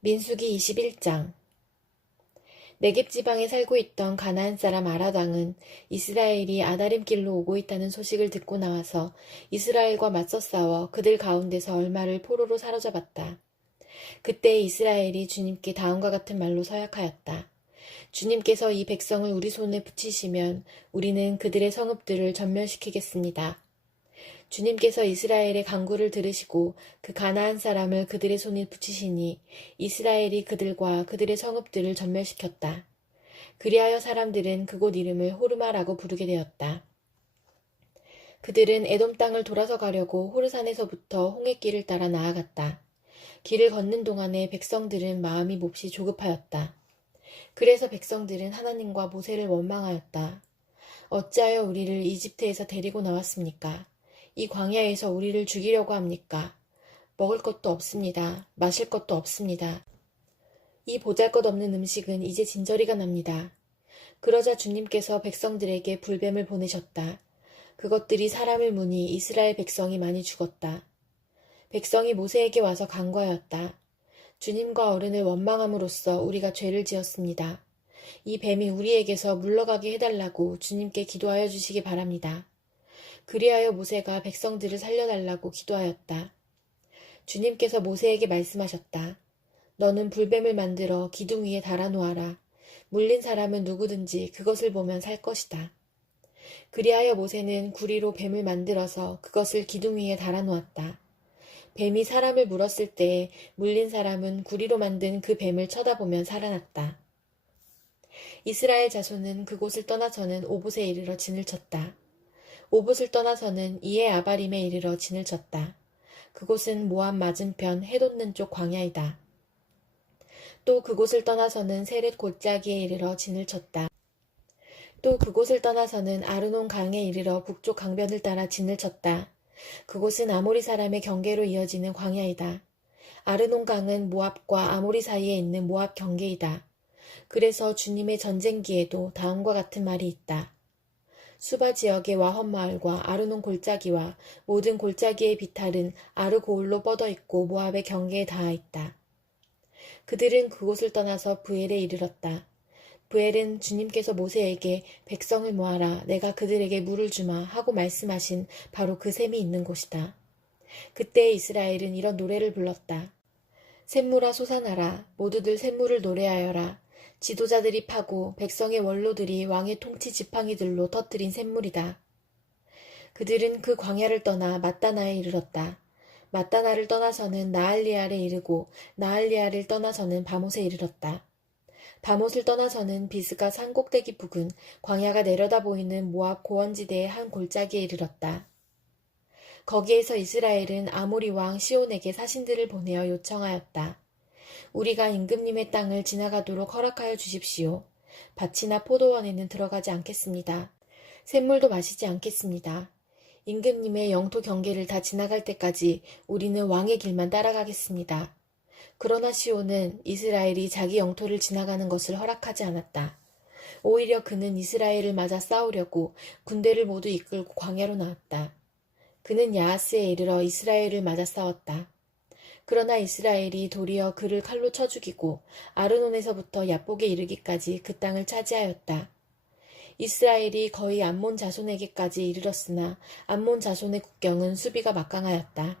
민수기 21장. 네겝 지방에 살고 있던 가나안 사람 아랏 왕은 이스라엘이 아다림길로 오고 있다는 소식을 듣고 나와서 이스라엘과 맞서 싸워 그들 가운데서 얼마를 포로로 사로잡았다. 그때 이스라엘이 주님께 다음과 같은 말로 서약하였다. 주님께서 이 백성을 우리 손에 붙이시면 우리는 그들의 성읍들을 전멸시키겠습니다. 주님께서 이스라엘의 간구를 들으시고 그 가나안 사람을 그들의 손에 붙이시니 이스라엘이 그들과 그들의 성읍들을 전멸시켰다. 그리하여 사람들은 그곳 이름을 호르마라고 부르게 되었다. 그들은 에돔 땅을 돌아서 가려고 호르산에서부터 홍해길을 따라 나아갔다. 길을 걷는 동안에 백성들은 마음이 몹시 조급하였다. 그래서 백성들은 하나님과 모세를 원망하였다. 어찌하여 우리를 이집트에서 데리고 나왔습니까? 이 광야에서 우리를 죽이려고 합니까? 먹을 것도 없습니다. 마실 것도 없습니다. 이 보잘것없는 음식은 이제 진저리가 납니다. 그러자 주님께서 백성들에게 불뱀을 보내셨다. 그것들이 사람을 무니 이스라엘 백성이 많이 죽었다. 백성이 모세에게 와서 간구하였다. 주님과 어른을 원망함으로써 우리가 죄를 지었습니다. 이 뱀이 우리에게서 물러가게 해달라고 주님께 기도하여 주시기 바랍니다. 그리하여 모세가 백성들을 살려달라고 기도하였다. 주님께서 모세에게 말씀하셨다. 너는 불뱀을 만들어 기둥 위에 달아놓아라. 물린 사람은 누구든지 그것을 보면 살 것이다. 그리하여 모세는 구리로 뱀을 만들어서 그것을 기둥 위에 달아놓았다. 뱀이 사람을 물었을 때에 물린 사람은 구리로 만든 그 뱀을 쳐다보면 살아났다. 이스라엘 자손은 그곳을 떠나서는 오봇에 이르러 진을 쳤다. 오봇을 떠나서는 이에 아바림에 이르러 진을 쳤다. 그곳은 모압 맞은편 해 돋는 쪽 광야이다. 또 그곳을 떠나서는 세렛 골짜기에 이르러 진을 쳤다. 또 그곳을 떠나서는 아르논 강에 이르러 북쪽 강변을 따라 진을 쳤다. 그곳은 아모리 사람의 경계로 이어지는 광야이다. 아르논 강은 모압과 아모리 사이에 있는 모압 경계이다. 그래서 주님의 전쟁기에도 다음과 같은 말이 있다. 수바 지역의 와헛 마을과 아르논 골짜기와 모든 골짜기의 비탈은 아르고울로 뻗어 있고 모압의 경계에 닿아 있다. 그들은 그곳을 떠나서 브엘에 이르렀다. 브엘은 주님께서 모세에게 백성을 모아라 내가 그들에게 물을 주마 하고 말씀하신 바로 그 샘이 있는 곳이다. 그때 이스라엘은 이런 노래를 불렀다. 샘물아 솟아나라 모두들 샘물을 노래하여라. 지도자들이 파고 백성의 원로들이 왕의 통치 지팡이들로 터뜨린 샘물이다. 그들은 그 광야를 떠나 맞다나에 이르렀다. 맞다나를 떠나서는 나알리알에 이르고 나알리알을 떠나서는 바못에 이르렀다. 바못을 떠나서는 비스가 산꼭대기 부근 광야가 내려다 보이는 모압 고원지대의 한 골짜기에 이르렀다. 거기에서 이스라엘은 아모리 왕 시온에게 사신들을 보내어 요청하였다. 우리가 임금님의 땅을 지나가도록 허락하여 주십시오. 밭이나 포도원에는 들어가지 않겠습니다. 샘물도 마시지 않겠습니다. 임금님의 영토 경계를 다 지나갈 때까지 우리는 왕의 길만 따라가겠습니다. 그러나 시온은 이스라엘이 자기 영토를 지나가는 것을 허락하지 않았다. 오히려 그는 이스라엘을 맞아 싸우려고 군대를 모두 이끌고 광야로 나왔다. 그는 야하스에 이르러 이스라엘을 맞아 싸웠다. 그러나 이스라엘이 도리어 그를 칼로 쳐 죽이고 아르논에서부터 야복에 이르기까지 그 땅을 차지하였다. 이스라엘이 거의 암몬 자손에게까지 이르렀으나 암몬 자손의 국경은 수비가 막강하였다.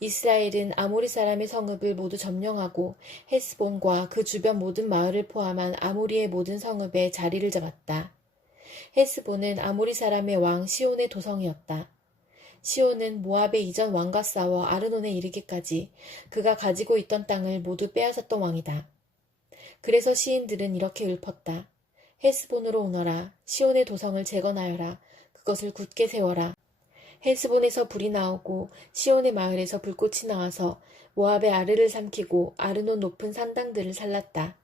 이스라엘은 아모리 사람의 성읍을 모두 점령하고 헤스본과 그 주변 모든 마을을 포함한 아모리의 모든 성읍에 자리를 잡았다. 헤스본은 아모리 사람의 왕 시온의 도성이었다. 시온은 모압의 이전 왕과 싸워 아르논에 이르기까지 그가 가지고 있던 땅을 모두 빼앗았던 왕이다. 그래서 시인들은 이렇게 읊었다. 헤스본으로 오너라. 시온의 도성을 재건하여라. 그것을 굳게 세워라. 헤스본에서 불이 나오고 시온의 마을에서 불꽃이 나와서 모압의 아르를 삼키고 아르논 높은 산당들을 살랐다.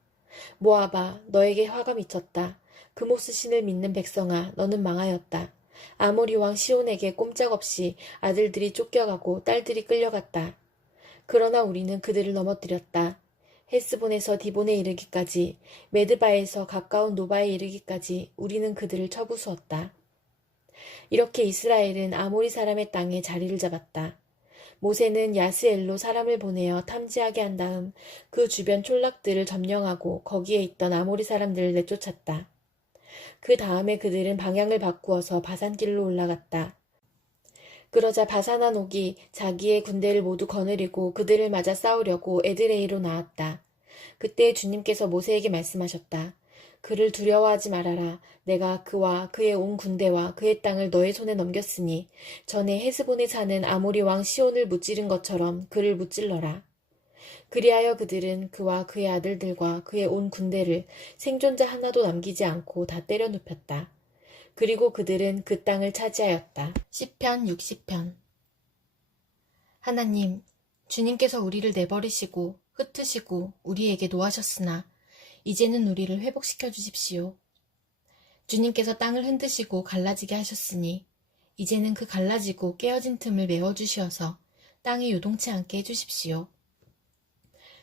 모압아, 너에게 화가 미쳤다. 그모스 신을 믿는 백성아, 너는 망하였다. 아모리 왕 시온에게 꼼짝없이 아들들이 쫓겨가고 딸들이 끌려갔다. 그러나 우리는 그들을 넘어뜨렸다. 헤스본에서 디본에 이르기까지, 메드바에서 가까운 노바에 이르기까지 우리는 그들을 쳐부수었다. 이렇게 이스라엘은 아모리 사람의 땅에 자리를 잡았다. 모세는 야스엘로 사람을 보내어 탐지하게 한 다음 그 주변 촌락들을 점령하고 거기에 있던 아모리 사람들을 내쫓았다. 그 다음에 그들은 방향을 바꾸어서 바산길로 올라갔다. 그러자 바산한 옥이 자기의 군대를 모두 거느리고 그들을 맞아 싸우려고 에드레이로 나왔다. 그때 주님께서 모세에게 말씀하셨다. 그를 두려워하지 말아라. 내가 그와 그의 온 군대와 그의 땅을 너의 손에 넘겼으니 전에 헤스본에 사는 아모리 왕 시온을 무찌른 것처럼 그를 무찔러라. 그리하여 그들은 그와 그의 아들들과 그의 온 군대를 생존자 하나도 남기지 않고 다 때려 눕혔다. 그리고 그들은 그 땅을 차지하였다. 시편 60편. 하나님, 주님께서 우리를 내버리시고 흩으시고 우리에게 노하셨으나 이제는 우리를 회복시켜 주십시오. 주님께서 땅을 흔드시고 갈라지게 하셨으니 이제는 그 갈라지고 깨어진 틈을 메워주시어서 땅이 요동치 않게 해주십시오.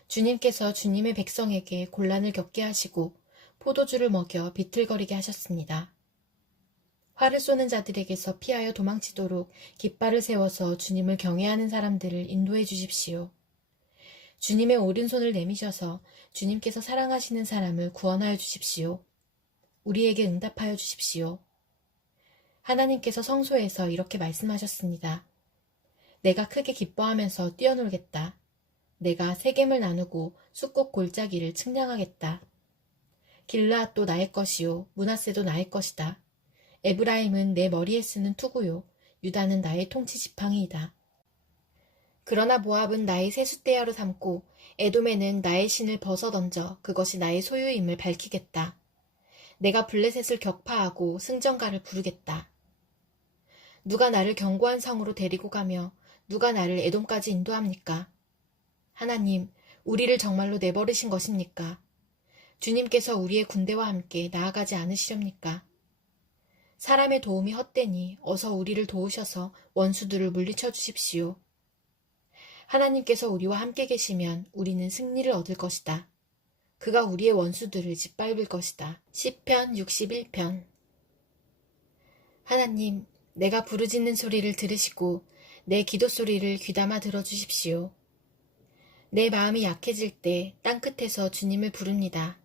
주님께서 주님의 백성에게 곤란을 겪게 하시고 포도주를 먹여 비틀거리게 하셨습니다. 활을 쏘는 자들에게서 피하여 도망치도록 깃발을 세워서 주님을 경외하는 사람들을 인도해 주십시오. 주님의 오른손을 내미셔서 주님께서 사랑하시는 사람을 구원하여 주십시오. 우리에게 응답하여 주십시오. 하나님께서 성소에서 이렇게 말씀하셨습니다. 내가 크게 기뻐하면서 뛰어놀겠다. 내가 세겜을 나누고 숫꽃 골짜기를 측량하겠다. 길르앗도 나의 것이요 므낫세도 나의 것이다. 에브라임은 내 머리에 쓰는 투구요 유다는 나의 통치 지팡이이다. 그러나 모압은 나의 세숫대야로 삼고 에돔에는 나의 신을 벗어던져 그것이 나의 소유임을 밝히겠다. 내가 블레셋을 격파하고 승전가를 부르겠다. 누가 나를 견고한 성으로 데리고 가며 누가 나를 에돔까지 인도합니까? 하나님, 우리를 정말로 내버리신 것입니까? 주님께서 우리의 군대와 함께 나아가지 않으시렵니까? 사람의 도움이 헛되니 어서 우리를 도우셔서 원수들을 물리쳐 주십시오. 하나님께서 우리와 함께 계시면 우리는 승리를 얻을 것이다. 그가 우리의 원수들을 짓밟을 것이다. 시편 61편. 하나님, 내가 부르짖는 소리를 들으시고 내 기도 소리를 귀담아 들어주십시오. 내 마음이 약해질 때 땅끝에서 주님을 부릅니다.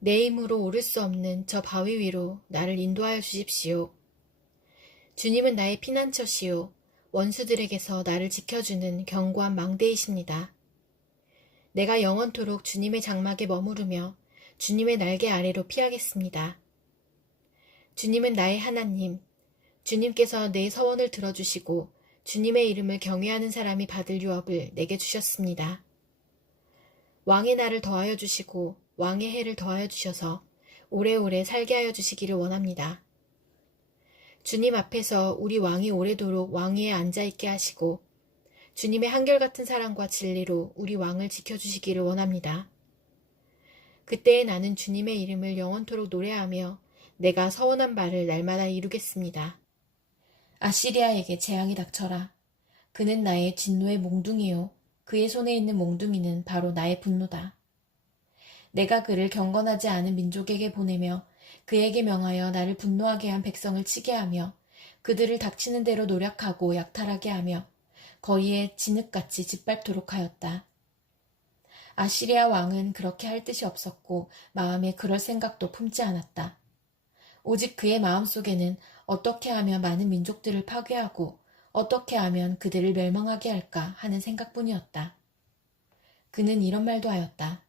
내 힘으로 오를 수 없는 저 바위 위로 나를 인도하여 주십시오. 주님은 나의 피난처시요 원수들에게서 나를 지켜주는 견고한 망대이십니다. 내가 영원토록 주님의 장막에 머무르며 주님의 날개 아래로 피하겠습니다. 주님은 나의 하나님, 주님께서 내 서원을 들어주시고 주님의 이름을 경외하는 사람이 받을 유업을 내게 주셨습니다. 왕의 날을 더하여 주시고 왕의 해를 더하여 주셔서 오래오래 살게 하여 주시기를 원합니다. 주님 앞에서 우리 왕이 오래도록 왕위에 앉아있게 하시고 주님의 한결같은 사랑과 진리로 우리 왕을 지켜주시기를 원합니다. 그때에 나는 주님의 이름을 영원토록 노래하며 내가 서원한 바를 날마다 이루겠습니다. 아시리아에게 재앙이 닥쳐라. 그는 나의 진노의 몽둥이요. 그의 손에 있는 몽둥이는 바로 나의 분노다. 내가 그를 경건하지 않은 민족에게 보내며 그에게 명하여 나를 분노하게 한 백성을 치게 하며 그들을 닥치는 대로 노력하고 약탈하게 하며 거리에 진흙같이 짓밟도록 하였다. 아시리아 왕은 그렇게 할 뜻이 없었고 마음에 그럴 생각도 품지 않았다. 오직 그의 마음속에는 어떻게 하면 많은 민족들을 파괴하고 어떻게 하면 그들을 멸망하게 할까 하는 생각뿐이었다. 그는 이런 말도 하였다.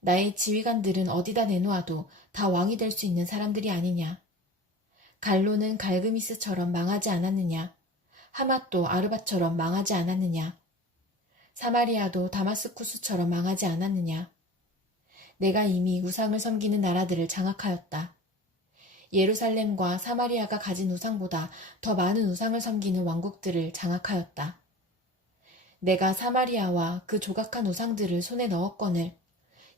나의 지휘관들은 어디다 내놓아도 다 왕이 될 수 있는 사람들이 아니냐. 갈로는 갈그미스처럼 망하지 않았느냐. 하맛도 아르바처럼 망하지 않았느냐. 사마리아도 다마스쿠스처럼 망하지 않았느냐. 내가 이미 우상을 섬기는 나라들을 장악하였다. 예루살렘과 사마리아가 가진 우상보다 더 많은 우상을 섬기는 왕국들을 장악하였다. 내가 사마리아와 그 조각한 우상들을 손에 넣었거늘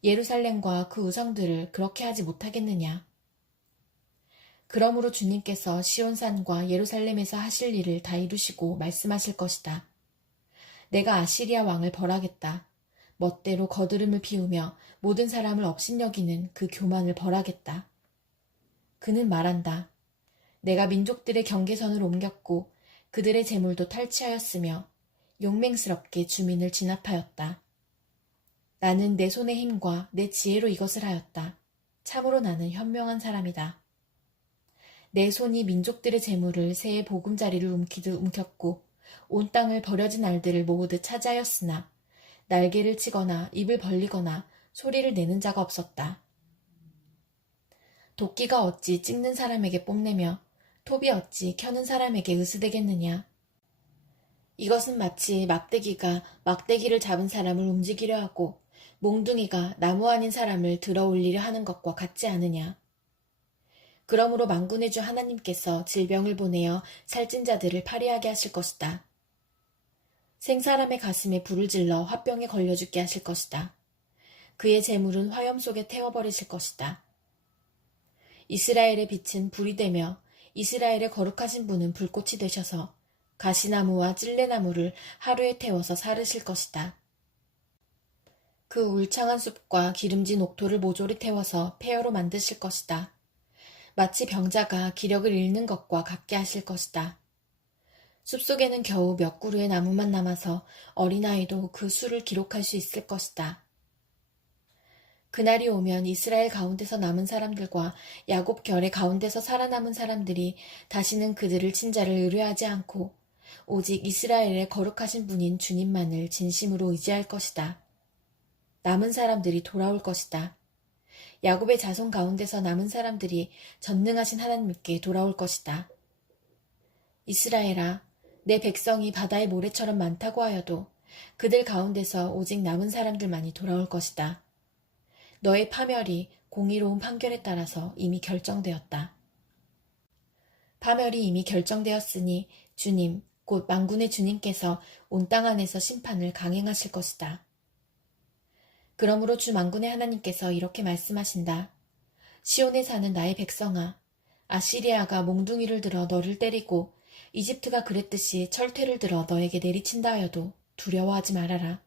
예루살렘과 그 우상들을 그렇게 하지 못하겠느냐. 그러므로 주님께서 시온산과 예루살렘에서 하실 일을 다 이루시고 말씀하실 것이다. 내가 아시리아 왕을 벌하겠다. 멋대로 거드름을 피우며 모든 사람을 업신여기는 그 교만을 벌하겠다. 그는 말한다. 내가 민족들의 경계선을 옮겼고 그들의 재물도 탈취하였으며 용맹스럽게 주민을 진압하였다. 나는 내 손의 힘과 내 지혜로 이것을 하였다. 참으로 나는 현명한 사람이다. 내 손이 민족들의 재물을 새의 보금자리를 움키듯 움켰고 온 땅을 버려진 알들을 모으듯 차지하였으나 날개를 치거나 입을 벌리거나 소리를 내는 자가 없었다. 도끼가 어찌 찍는 사람에게 뽐내며 톱이 어찌 켜는 사람에게 으스대겠느냐. 이것은 마치 막대기가 막대기를 잡은 사람을 움직이려 하고 몽둥이가 나무 아닌 사람을 들어 올리려 하는 것과 같지 않으냐. 그러므로 만군의 주 하나님께서 질병을 보내어 살찐 자들을 파리하게 하실 것이다. 생사람의 가슴에 불을 질러 화병에 걸려 죽게 하실 것이다. 그의 재물은 화염 속에 태워버리실 것이다. 이스라엘의 빛은 불이 되며 이스라엘의 거룩하신 분은 불꽃이 되셔서 가시나무와 찔레나무를 하루에 태워서 사르실 것이다. 그 울창한 숲과 기름진 옥토를 모조리 태워서 폐허로 만드실 것이다. 마치 병자가 기력을 잃는 것과 같게 하실 것이다. 숲속에는 겨우 몇 그루의 나무만 남아서 어린아이도 그 수를 기록할 수 있을 것이다. 그날이 오면 이스라엘 가운데서 남은 사람들과 야곱 결의 가운데서 살아남은 사람들이 다시는 그들을 친자를 의뢰하지 않고 오직 이스라엘의 거룩하신 분인 주님만을 진심으로 의지할 것이다. 남은 사람들이 돌아올 것이다. 야곱의 자손 가운데서 남은 사람들이 전능하신 하나님께 돌아올 것이다. 이스라엘아, 내 백성이 바다의 모래처럼 많다고 하여도 그들 가운데서 오직 남은 사람들만이 돌아올 것이다. 너의 파멸이 공의로운 판결에 따라서 이미 결정되었다. 파멸이 이미 결정되었으니 주님, 곧 만군의 주님께서 온 땅 안에서 심판을 강행하실 것이다. 그러므로 주 만군의 하나님께서 이렇게 말씀하신다. 시온에 사는 나의 백성아, 아시리아가 몽둥이를 들어 너를 때리고 이집트가 그랬듯이 철퇴를 들어 너에게 내리친다 하여도 두려워하지 말아라.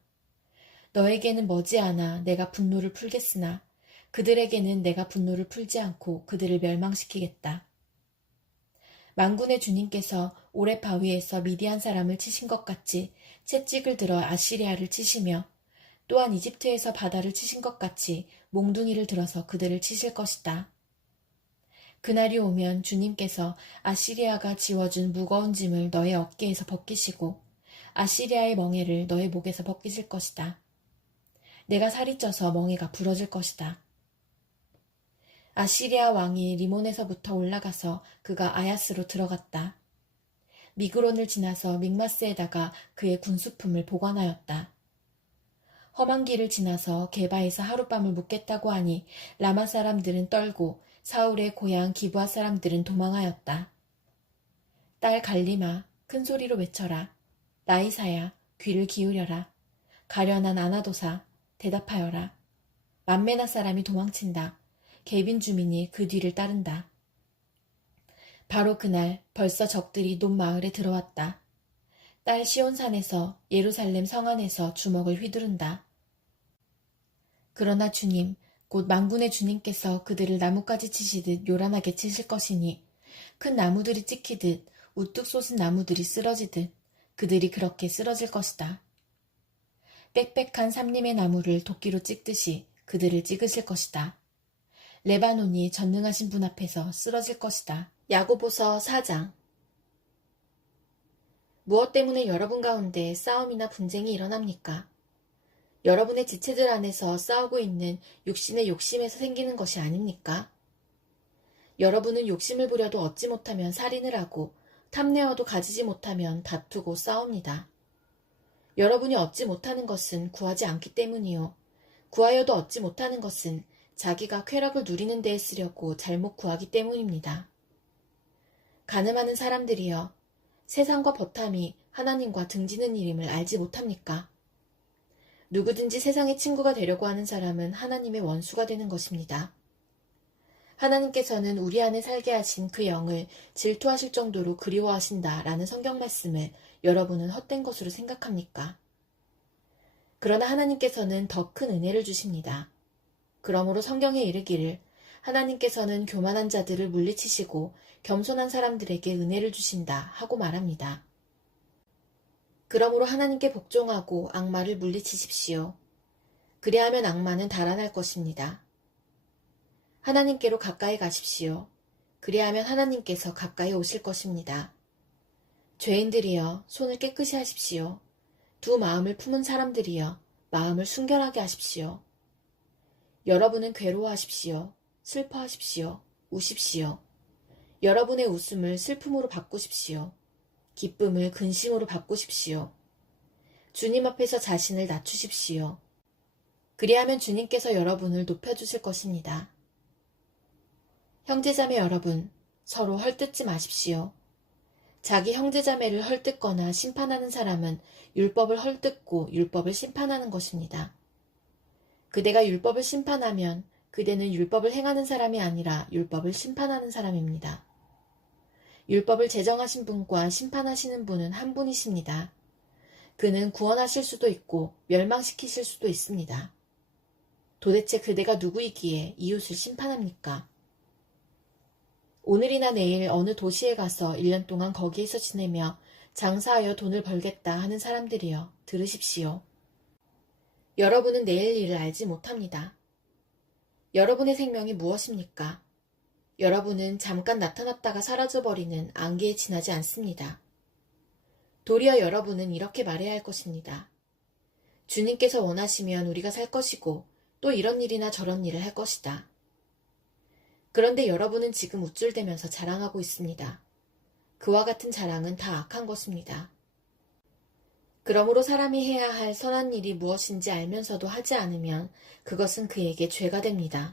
너에게는 머지않아 내가 분노를 풀겠으나 그들에게는 내가 분노를 풀지 않고 그들을 멸망시키겠다. 만군의 주님께서 오레 바위에서 미디안 사람을 치신 것 같이 채찍을 들어 아시리아를 치시며 또한 이집트에서 바다를 치신 것 같이 몽둥이를 들어서 그들을 치실 것이다. 그날이 오면 주님께서 아시리아가 지워준 무거운 짐을 너의 어깨에서 벗기시고 아시리아의 멍에를 너의 목에서 벗기실 것이다. 내가 살이 쪄서 멍에가 부러질 것이다. 아시리아 왕이 리몬에서부터 올라가서 그가 아야스로 들어갔다. 미그론을 지나서 믹마스에다가 그의 군수품을 보관하였다. 험한 길을 지나서 게바에서 하룻밤을 묵겠다고 하니 라마 사람들은 떨고 사울의 고향 기브아 사람들은 도망하였다. 딸 갈리마, 큰 소리로 외쳐라. 라이사야, 귀를 기울여라. 가련한 아나도사, 대답하여라. 만메나 사람이 도망친다. 개빈 주민이 그 뒤를 따른다. 바로 그날 벌써 적들이 논 마을에 들어왔다. 딸 시온산에서 예루살렘 성 안에서 주먹을 휘두른다. 그러나 주님, 곧 만군의 주님께서 그들을 나뭇가지 치시듯 요란하게 치실 것이니 큰 나무들이 찍히듯 우뚝 솟은 나무들이 쓰러지듯 그들이 그렇게 쓰러질 것이다. 빽빽한 삼림의 나무를 도끼로 찍듯이 그들을 찍으실 것이다. 레바논이 전능하신 분 앞에서 쓰러질 것이다. 야고보서 4장. 무엇 때문에 여러분 가운데 싸움이나 분쟁이 일어납니까? 여러분의 지체들 안에서 싸우고 있는 육신의 욕심에서 생기는 것이 아닙니까? 여러분은 욕심을 부려도 얻지 못하면 살인을 하고 탐내어도 가지지 못하면 다투고 싸웁니다. 여러분이 얻지 못하는 것은 구하지 않기 때문이요. 구하여도 얻지 못하는 것은 자기가 쾌락을 누리는 데에 쓰려고 잘못 구하기 때문입니다. 가늠하는 사람들이여, 세상과 버탐이 하나님과 등지는 일임을 알지 못합니까? 누구든지 세상의 친구가 되려고 하는 사람은 하나님의 원수가 되는 것입니다. 하나님께서는 우리 안에 살게 하신 그 영을 질투하실 정도로 그리워하신다라는 성경 말씀을 여러분은 헛된 것으로 생각합니까? 그러나 하나님께서는 더 큰 은혜를 주십니다. 그러므로 성경에 이르기를 하나님께서는 교만한 자들을 물리치시고 겸손한 사람들에게 은혜를 주신다 하고 말합니다. 그러므로 하나님께 복종하고 악마를 물리치십시오. 그리하면 악마는 달아날 것입니다. 하나님께로 가까이 가십시오. 그리하면 하나님께서 가까이 오실 것입니다. 죄인들이여 손을 깨끗이 하십시오. 두 마음을 품은 사람들이여 마음을 순결하게 하십시오. 여러분은 괴로워하십시오. 슬퍼하십시오. 우십시오. 여러분의 웃음을 슬픔으로 바꾸십시오. 기쁨을 근심으로 바꾸십시오. 주님 앞에서 자신을 낮추십시오. 그리하면 주님께서 여러분을 높여주실 것입니다. 형제자매 여러분, 서로 헐뜯지 마십시오. 자기 형제자매를 헐뜯거나 심판하는 사람은 율법을 헐뜯고 율법을 심판하는 것입니다. 그대가 율법을 심판하면 그대는 율법을 행하는 사람이 아니라 율법을 심판하는 사람입니다. 율법을 제정하신 분과 심판하시는 분은 한 분이십니다. 그는 구원하실 수도 있고 멸망시키실 수도 있습니다. 도대체 그대가 누구이기에 이웃을 심판합니까? 오늘이나 내일 어느 도시에 가서 1년 동안 거기에서 지내며 장사하여 돈을 벌겠다 하는 사람들이여 들으십시오. 여러분은 내일 일을 알지 못합니다. 여러분의 생명이 무엇입니까? 여러분은 잠깐 나타났다가 사라져버리는 안개에 지나지 않습니다. 도리어 여러분은 이렇게 말해야 할 것입니다. 주님께서 원하시면 우리가 살 것이고 또 이런 일이나 저런 일을 할 것이다. 그런데 여러분은 지금 우쭐대면서 자랑하고 있습니다. 그와 같은 자랑은 다 악한 것입니다. 그러므로 사람이 해야 할 선한 일이 무엇인지 알면서도 하지 않으면 그것은 그에게 죄가 됩니다.